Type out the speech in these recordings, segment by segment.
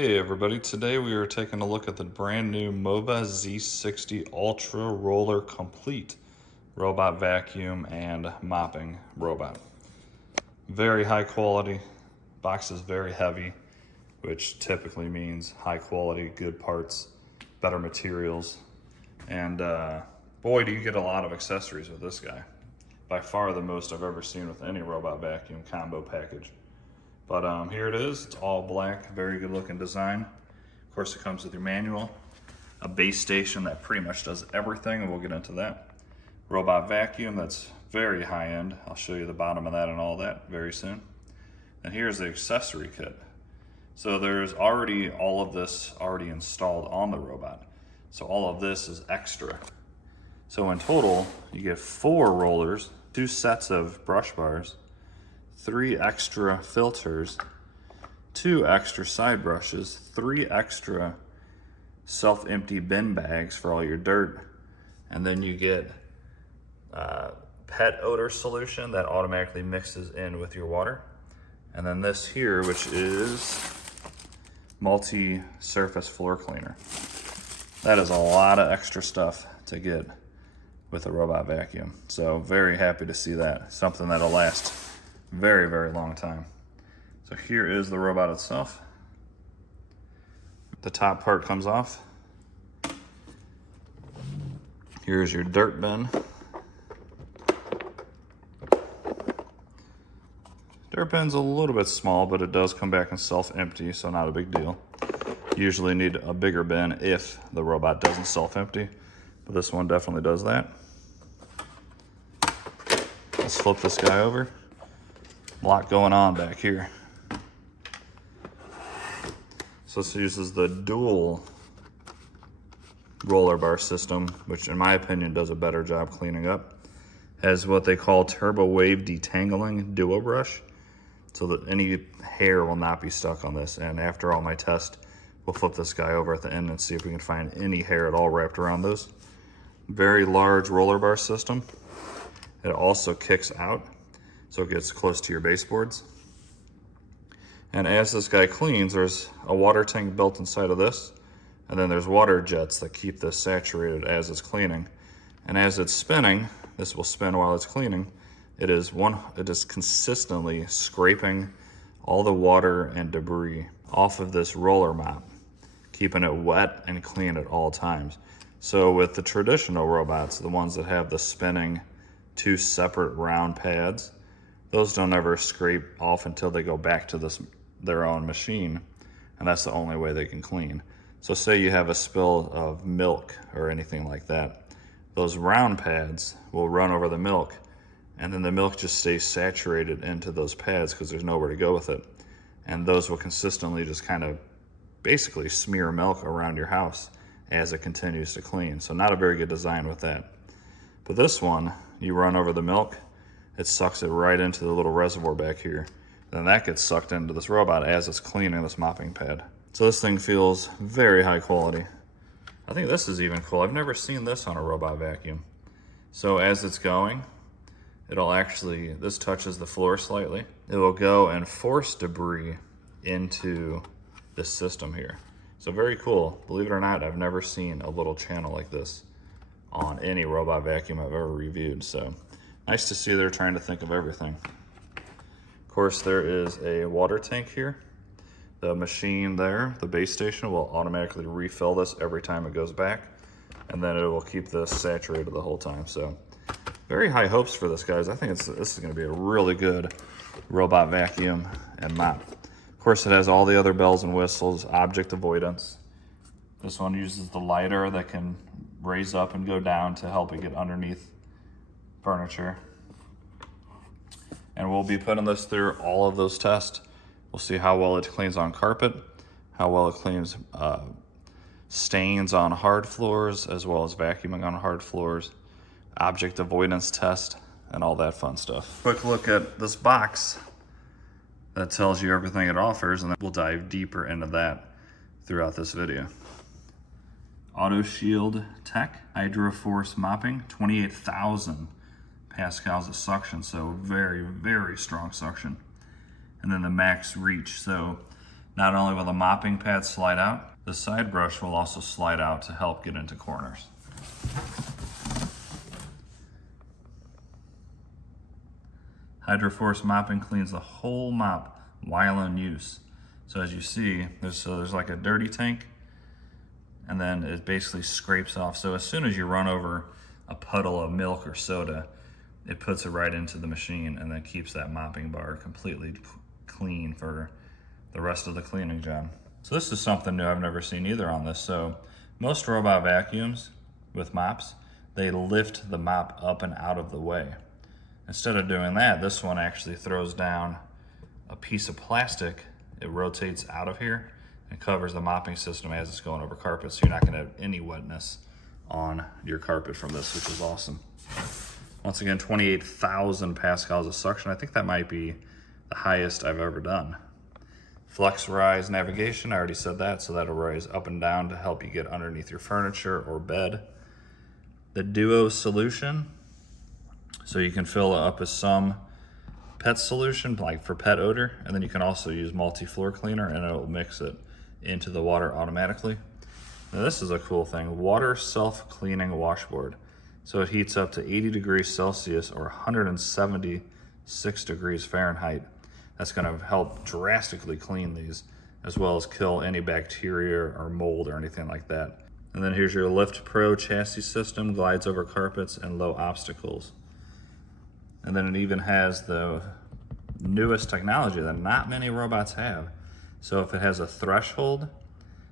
Hey everybody, today we are taking a look at the brand new MOVA Z60 Ultra Roller Complete robot vacuum and mopping robot. Very high quality, box is very heavy, which typically means high quality, good parts, better materials, and boy do you get a lot of accessories with this guy. By far the most I've ever seen with any robot vacuum combo package. But here it is, it's all black, very good looking design. Of course it comes with your manual, a base station that pretty much does everything, and we'll get into that. Robot vacuum, that's very high end. I'll show you the bottom of that and all that very soon. And here's the accessory kit. So there's already all of this already installed on the robot. So all of this is extra. So in total, you get 4 rollers, 2 sets of brush bars, 3 extra filters, 2 extra side brushes, 3 extra self-empty bin bags for all your dirt, and then you get pet odor solution that automatically mixes in with your water. And then this here, which is multi-surface floor cleaner. That is a lot of extra stuff to get with a robot vacuum. So very happy to see that. Something that'll last very, very long time. So here is the robot itself. The top part comes off. Here's your dirt bin. Dirt bin's a little bit small, but it does come back and self-empty, so not a big deal. You usually need a bigger bin if the robot doesn't self-empty, but this one definitely does that. Let's flip this guy over. A lot going on back here. So this uses the dual roller bar system, which in my opinion does a better job cleaning up. Has what they call turbo wave detangling duo brush, so that any hair will not be stuck on this. And after all my tests, we'll flip this guy over at the end and see if we can find any hair at all wrapped around those. Very large roller bar system. It also kicks out, so it gets close to your baseboards. And as this guy cleans, there's a water tank built inside of this, and then there's water jets that keep this saturated as it's cleaning. And as it's spinning, this will spin while it's cleaning, it is consistently scraping all the water and debris off of this roller mop, keeping it wet and clean at all times. So with the traditional robots, the ones that have the spinning 2 separate round pads, those don't ever scrape off until they go back to their own machine, and that's the only way they can clean. So say you have a spill of milk or anything like that, those round pads will run over the milk, and then the milk just stays saturated into those pads because there's nowhere to go with it. And those will consistently just kind of basically smear milk around your house as it continues to clean. So not a very good design with that. But this one, you run over the milk, it sucks it right into the little reservoir back here. Then that gets sucked into this robot as it's cleaning this mopping pad. So this thing feels very high quality. I think this is even cool. I've never seen this on a robot vacuum. So as it's going, it'll actually, this touches the floor slightly. It will go and force debris into this system here. So very cool. Believe it or not, I've never seen a little channel like this on any robot vacuum I've ever reviewed. So nice to see they're trying to think of everything. Of course, there is a water tank here. The machine there, the base station, will automatically refill this every time it goes back, and then it will keep this saturated the whole time. So very high hopes for this, guys. I think this is gonna be a really good robot vacuum and mop. Of course, it has all the other bells and whistles, object avoidance. This one uses the lighter that can raise up and go down to help it get underneath furniture. And we'll be putting this through all of those tests. We'll see how well it cleans on carpet, how well it cleans stains on hard floors, as well as vacuuming on hard floors, object avoidance test, and all that fun stuff. Quick look at this box that tells you everything it offers, and then we'll dive deeper into that throughout this video. Auto Shield Tech Hydro Force Mopping, 28,000 pascals of suction, so very, very strong suction. And then the max reach, so Not only will the mopping pad slide out, the side brush will also slide out to help get into corners. Hydroforce mopping cleans the whole mop while in use. So as you see, there's like a dirty tank, and then it basically scrapes off. So as soon as you run over a puddle of milk or soda, it puts it right into the machine and then keeps that mopping bar completely clean for the rest of the cleaning job. So this is something new I've never seen either on this. So most robot vacuums with mops, they lift the mop up and out of the way. Instead of doing that, this one actually throws down a piece of plastic. It rotates out of here and covers the mopping system as it's going over carpet, so you're not gonna have any wetness on your carpet from this, which is awesome. Once again, 28,000 pascals of suction. I think that might be the highest I've ever done. Flex rise navigation, I already said that, so that'll rise up and down to help you get underneath your furniture or bed. The Duo solution, so you can fill up with some pet solution, like for pet odor, and then you can also use multi-floor cleaner and it'll mix it into the water automatically. Now this is a cool thing, water self-cleaning washboard. So it heats up to 80 degrees Celsius or 176 degrees Fahrenheit. That's gonna help drastically clean these, as well as kill any bacteria or mold or anything like that. And then here's your Lift Pro chassis system, glides over carpets and low obstacles. And then it even has the newest technology that not many robots have. So if it has a threshold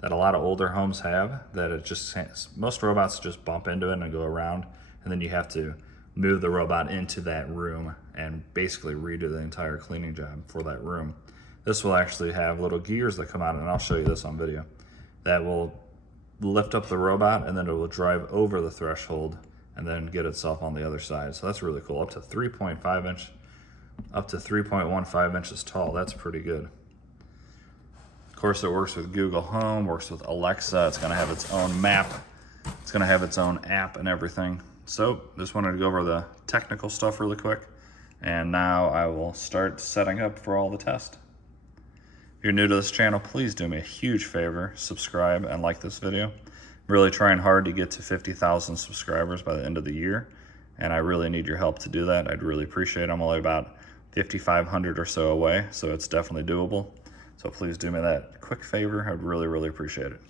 that a lot of older homes have, that it just, most robots just bump into it and go around, and then you have to move the robot into that room and basically redo the entire cleaning job for that room. This will actually have little gears that come out, and I'll show you this on video, that will lift up the robot and then it will drive over the threshold and then get itself on the other side. So that's really cool. Up to 3.5 inch, up to 3.15 inches tall. That's pretty good. Of course, it works with Google Home, works with Alexa. It's gonna have its own map. It's gonna have its own app and everything. So just wanted to go over the technical stuff really quick. And now I will start setting up for all the tests. If you're new to this channel, please do me a huge favor, subscribe and like this video. I'm really trying hard to get to 50,000 subscribers by the end of the year, and I really need your help to do that. I'd really appreciate it. I'm only about 5,500 or so away, so it's definitely doable. So please do me that quick favor. I'd really, really appreciate it.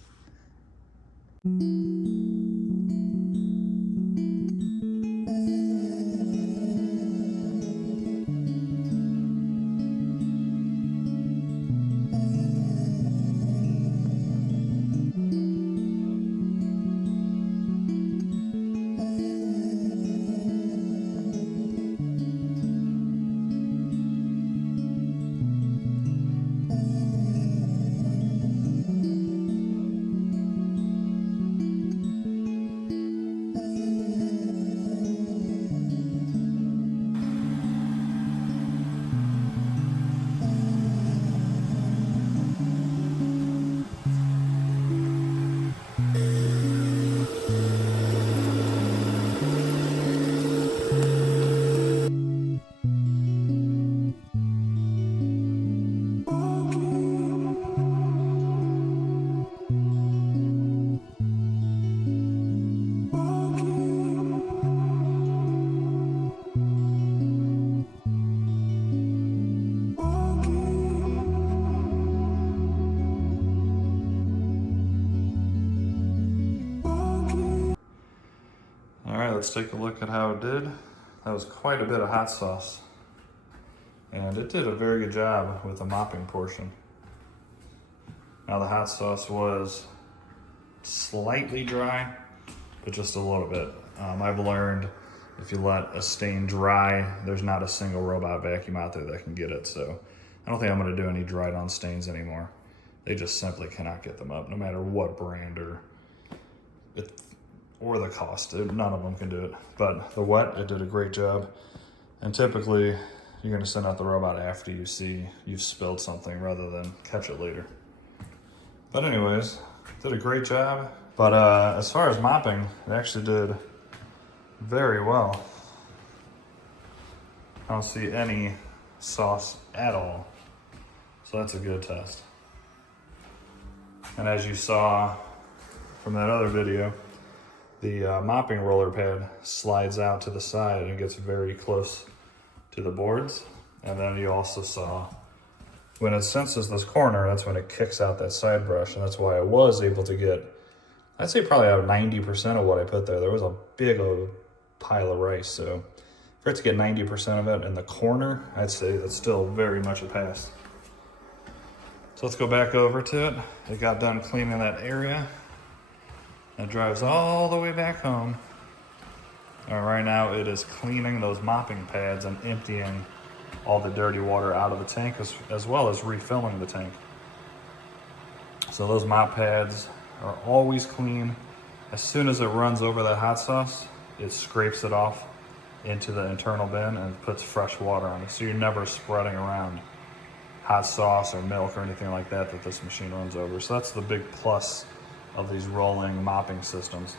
Let's take a look at how it did. That was quite a bit of hot sauce. And it did a very good job with the mopping portion. Now the hot sauce was slightly dry, but just a little bit. I've learned if you let a stain dry, there's not a single robot vacuum out there that can get it. So I don't think I'm gonna do any dried on stains anymore. They just simply cannot get them up, no matter what brand or the cost. None of them can do it. But the wet, it did a great job. And typically, you're gonna send out the robot after you see you've spilled something rather than catch it later. But anyways, did a great job. But as far as mopping, it actually did very well. I don't see any sauce at all. So that's a good test. And as you saw from that other video, the mopping roller pad slides out to the side and gets very close to the boards. And then you also saw when it senses this corner, that's when it kicks out that side brush. And that's why I was able to get, I'd say probably about 90% of what I put there. There was a big old pile of rice. So for it to get 90% of it in the corner, I'd say that's still very much a pass. So let's go back over to it. It got done cleaning that area. It drives all the way back home. And right now it is cleaning those mopping pads and emptying all the dirty water out of the tank as well as refilling the tank. So those mop pads are always clean. As soon as it runs over that hot sauce, it scrapes it off into the internal bin and puts fresh water on it. So you're never spreading around hot sauce or milk or anything like that that this machine runs over. So that's the big plus of these rolling mopping systems.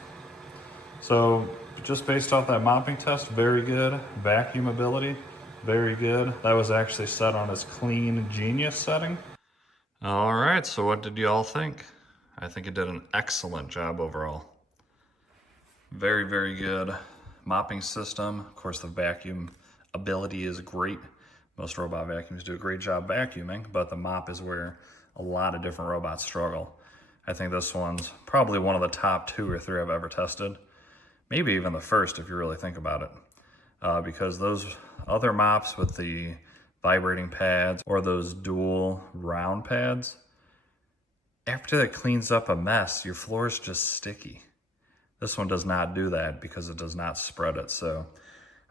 So just based off that mopping test, very good. Vacuum ability, very good. That was actually set on its clean genius setting. All right, so what did you all think? I think it did an excellent job overall. Very, very good mopping system. Of course, the vacuum ability is great. Most robot vacuums do a great job vacuuming, but the mop is where a lot of different robots struggle. I think this one's probably one of the top 2 or 3 I've ever tested. Maybe even the first if you really think about it. Because those other mops with the vibrating pads or those dual round pads, after that cleans up a mess, your floor is just sticky. This one does not do that because it does not spread it. So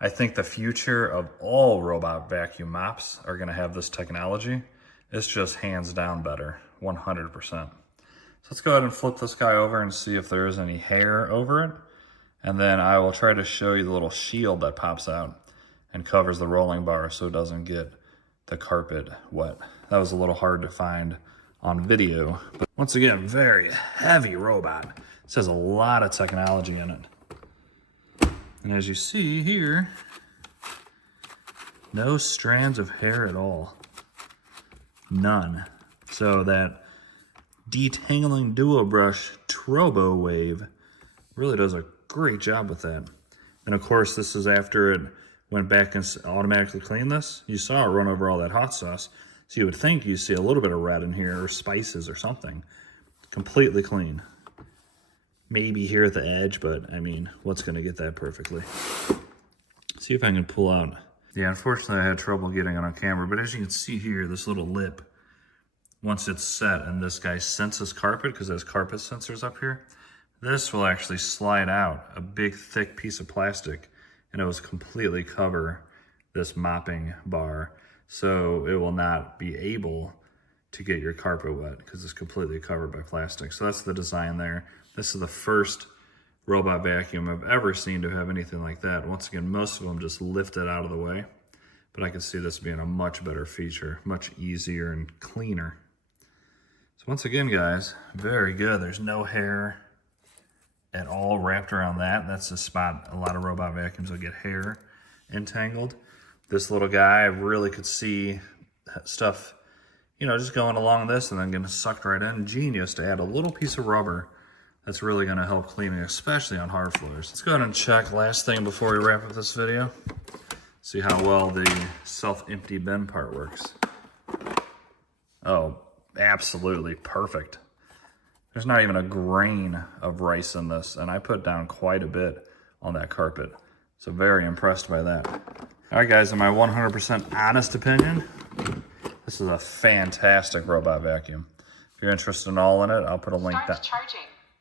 I think the future of all robot vacuum mops are gonna have this technology. It's just hands down better, 100%. So let's go ahead and flip this guy over and see if there is any hair over it. And then I will try to show you the little shield that pops out and covers the rolling bar so it doesn't get the carpet wet. That was a little hard to find on video. But once again, very heavy robot. It has a lot of technology in it. And as you see here, no strands of hair at all. None. So that detangling duo brush turbo wave really does a great job with that. And of course, this is after it went back and automatically cleaned this. You saw it run over all that hot sauce. So you would think you see a little bit of red in here or spices or something. Completely clean. Maybe here at the edge, but I mean, what's gonna get that perfectly? See if I can pull out. Yeah, unfortunately I had trouble getting it on camera, but as you can see here, this little lip, once it's set and this guy senses carpet, because there's carpet sensors up here, this will actually slide out a big thick piece of plastic and it will completely cover this mopping bar. So it will not be able to get your carpet wet because it's completely covered by plastic. So that's the design there. This is the first robot vacuum I've ever seen to have anything like that. Once again, most of them just lift it out of the way, but I can see this being a much better feature, much easier and cleaner. So once again, guys, very good. There's no hair at all wrapped around that. That's the spot a lot of robot vacuums will get hair entangled. This little guy, I really could see stuff, you know, just going along this and then getting sucked right in. Genius to add a little piece of rubber that's really gonna help cleaning, especially on hard floors. Let's go ahead and check last thing before we wrap up this video. See how well the self-empty bin part works. Oh, absolutely perfect. There's not even a grain of rice in this, and I put down quite a bit on that carpet. So very impressed by that. All right, guys, in my 100% honest opinion, this is a fantastic robot vacuum. If you're interested in all in it, I'll put a link down.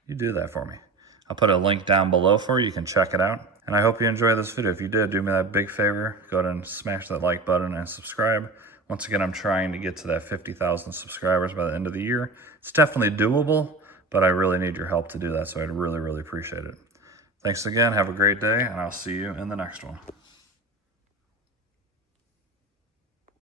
You do that for me. I'll put a link down below for you. You can check it out. And I hope you enjoyed this video. If you did, do me that big favor. Go ahead and smash that like button and subscribe. Once again, I'm trying to get to that 50,000 subscribers by the end of the year. It's definitely doable, but I really need your help to do that, so I'd really, really appreciate it. Thanks again. Have a great day, and I'll see you in the next one.